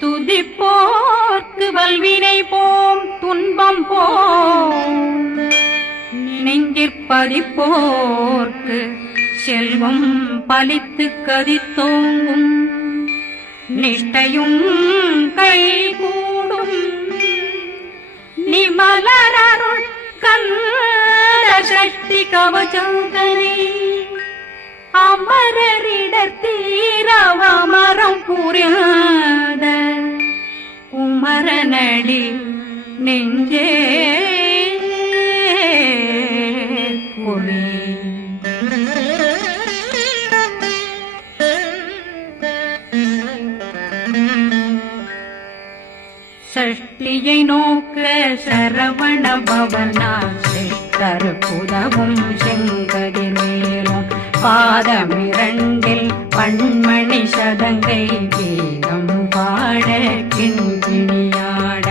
துதிப்போர்க்கு வல்வினை போம் துன்பம் போம் நெஞ்சிற்பதிப்போர்க்கு செல்வம் பலித்து கதித்தோங்கும் நிஷ்டையும் கைகூடும் நிமலரருள் கந்த சக்தி கவசந்தனை அமரரிடத்தீரவமரம் புரியாத குமரனடி நெஞ்சே குமி சஷ்டியை நோக்க சரவண பவனா சிஷ்டர் புதவும் செங்கதிர் மேலும் பாதமிரண்டில் பண்மணி சதங்கை கீதம் பாட கிண்கிணியாட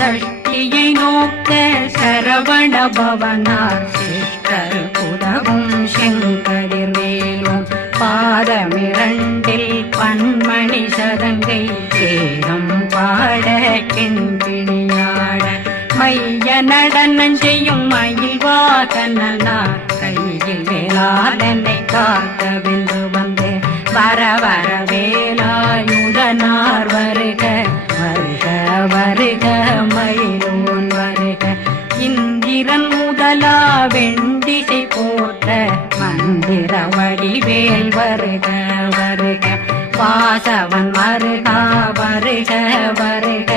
சஷ்டியை நோக்க சரவண பவனா சிஷ்டர் புதவும் செங்கதிர் மேலும் பாதமிரண்டில் பண்மணி சதங்கை கீதம் பாட கிண்கிணியாட மைய நடனம் செய்யும் மயில்வாகனார் கையில் வேளாளனை காக்க வென்று வந்து வர வர வேலாயுதனார் வருக வருக வருக மயிலோன் வருக இந்திரன் முதலா வெண்டிசை போட்ட மந்திர வடிவேல் வருக வருக வாசவன் வருகா வருக வருக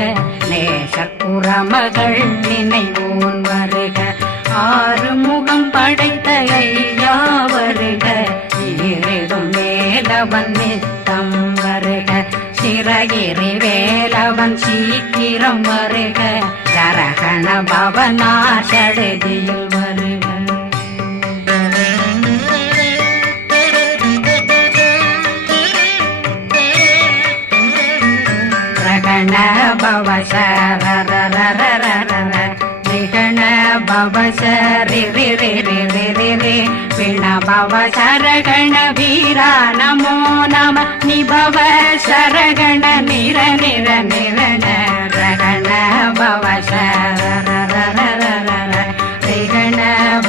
நேசக்குறமகள் நினைவோன் வருக ஆறு முகம் படைத்த ஐயா வருக ஈரிடும் வேலவன் நித்தம் வருக சிறகிரி வேலவன் சீக்கிரம் வருக சரகண பவனா சடுதியில் வருக நிகண பவசரி பிண பவ சரகண வீரா நமோ நம நிபவ சரகண நிர நிர நிரண ரகண பவசரண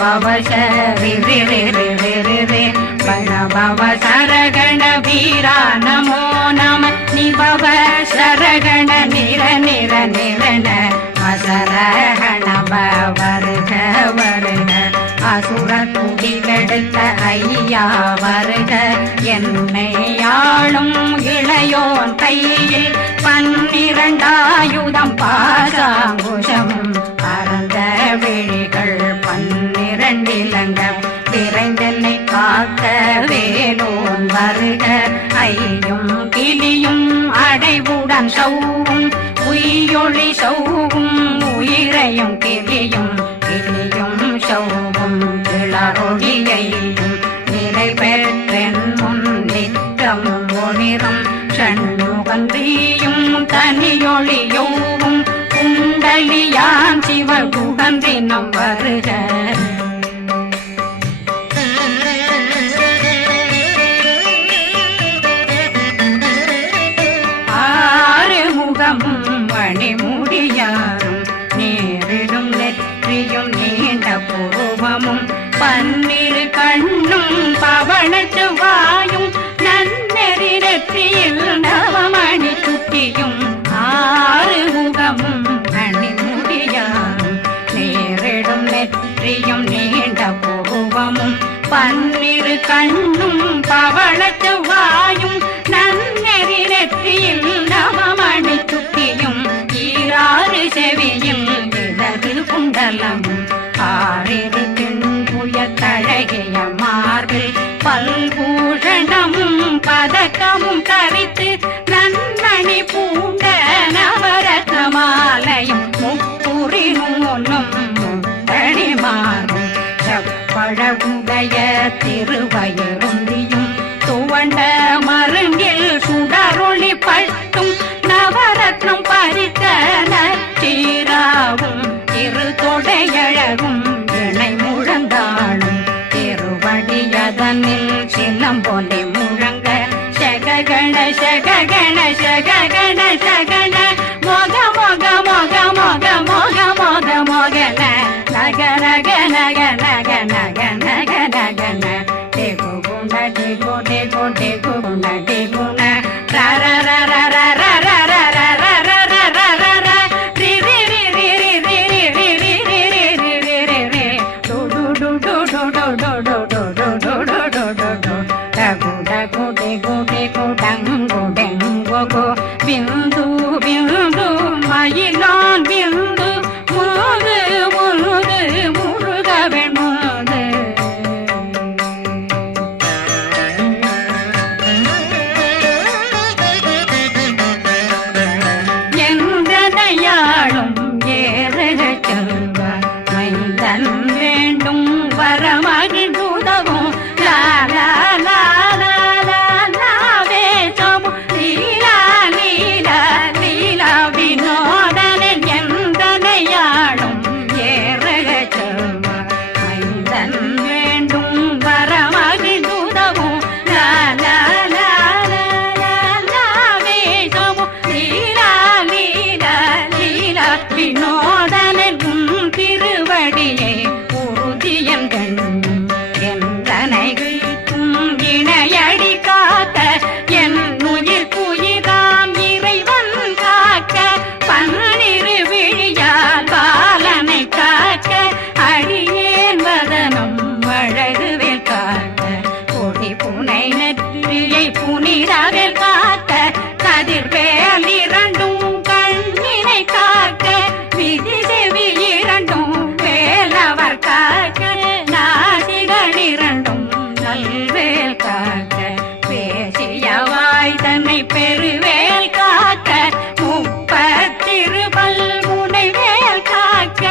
பவசரி பிண பவ சரகண வீரா நமோ நம நிபவ சரகண நிர நிர நிரண அசரகண வருக வருக அசுர குடிகெடுத்த ஐயா வருக என்னை ஆளும் இளையோன் கையில் 12 பாசாங்குஷம் பரந்த விழிகள் 12 இலங்கம் விரைந்தென்னை காக்க வேலோன் வருக ஐயும் கிளியும் அடைவுடன் சௌவும் உயிரொளி சௌவும் உயிரையும் கிளியும் கிளியும் சௌவும் கிளரொளியையும் நிலை பெற்றென் முன் நிற்கும் ஒளிரும் சண்முகந்தியும் தனியொளியோவும் குண்டலியான் சிவ குகந்தினம் வருக மணிமுடியாரும் நேரிடும் நெற்றியும் நீண்ட பூவமும் 12 கண்ணும் பவள செவ்வாயும் நன்னெறி நெற்றியில் நவமணி சுட்டியும் 6 முகமும் மணிமுடியாரும் நேரிடும் நெற்றியும் நீண்ட பூவமும் 12 கண்ணும் பவள செவ்வாயும் நன்னெறி நெற்றியில் நவமணி சுட்டியும் 6 செவியும் இடது குண்டலம் 6 தின்புய தழகிய மார்பில் பல்பூஷணமும் பதக்கமும் தரித்து நன்மணி பூண்ட நவரத்ன மாலையும் முப்புரி நூலும் முத்தணி மாறும் செப்பழகுடைய திருவயருந்தியும் துவண்ட மருங்கில் சுடரொளி பட்டும் நவரத்னம் பறித்த நச்சீராவும் திரு தொடையழகும் இணை முழந்தாளும் திருவடியதனில் சிலம்பொலி முழங்க சககண சககண சககண சகன மொக மொக மொக மொக மொக மொக மொகன நக நக நக நக நக நக நகன டேகு குண டேகு டேகு டேகு குண டேகுண ர ர ர ர ர ர ர ர ர ர ர ர ர ர ர ரி ரி ரி ரி ரி ரி ரி ரி ரி ரி ரி ரி ரி ரி ரி டு டு டு டு டு டு டு டு டு டு டு டு டு டு டகு டகு டேகு டேகு டங்கு டெங்கு கு பிந்து பிந்து மயிலான் பிந்து முது முது முருகவன் முது எந்தனையாளும் ஏறுக செல்வார் மைந்தன் வேண்டும் வரமகிழ்ந்துதவும் லா லா லா லா லா லாவே சமு லீலா லீலா லீலா வினோதனில் எந்தனையாளும் ஏறுக செல்வார் மைந்தன் வேண்டும் வரமகிழ்ந்துதவும் லா லா லா லா லா லாவே சமு லீலா லீலா லீலா வினோதனில் உன் திருவடியை உறுதியன் கண்ணும் என்றனைகளுக்கும் இணையடி காக்க என் உயிர் புயிராம் இறைவன் காக்க பன்னிரு விழியால் பாலனை காக்க அடியேன் வதனம் அழகுவேல் காக்க கொடி புனை நெற்றியை புனிதவேல் காக்க கதிர்வேல் இரண்டும் கண்ணினை காக்க விதி செவி இரண்டும் வேலவர் காக்க நாசிகள் இரண்டும் நல்வேல் காக்க பேசியவாய் தன்னை பெருவேல் காக்க முப்பத்திருபல் முனைவேல் காக்க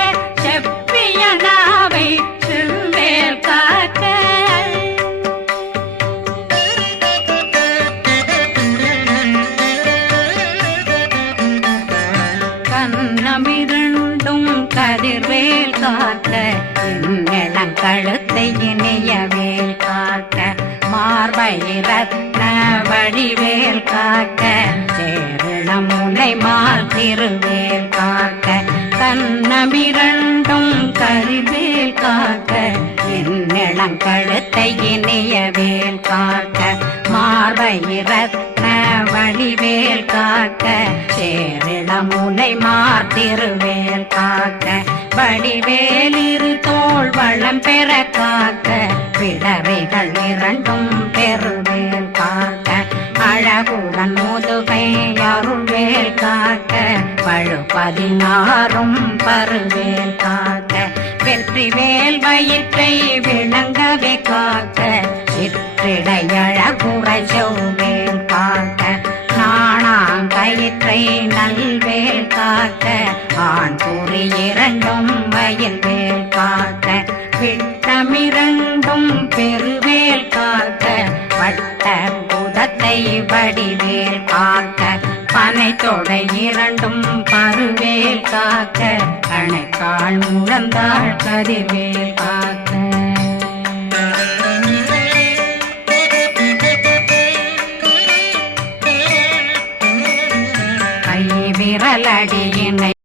செப்பிய நாவை செல்வேல் காக்க கண்ணமிரண்டும் கதிர்வேல் காக்க இளங்கழுத்தை இணையவேல் காக்க மார்பை ரத்ன வடிவேல் காக்க சேரணமுனை மால் திருவேல் காக்க கண்ணமிரண்டும் கதிர்வேல் காக்க இளங்கழுத்தை இணையவேல் காக்க மார்பை ரத்ன வடிவேல் காக்க சேரணமுனை மால் திருவேல் காக்க வடிவேல் இரு தோள் வளம் பெற காக்க பிடவைகள் இரண்டும் பெருவேல் காக்க அழகுடன் முதுகை அருள்வேல் காக்க பழு 16 பருவேல் காக்க வெற்றி வேல் வயிற்றை விளங்கவே காக்க சிற்றிடையழகுறை செவ்வேல் காக்க நாணாங்கயிற்றை நல்வேல் காக்க ஆண் குறி இரண்டும் வயல்வேல் காக்க விட்டமிரண்டும் பெருவேல் காக்க வட்ட புதத்தை வடிவேல் காக்க பனை தொடை இரண்டும் பருவேல் காக்க கணைக்கால் முழந்தாள் கதிர்வேல் காக்க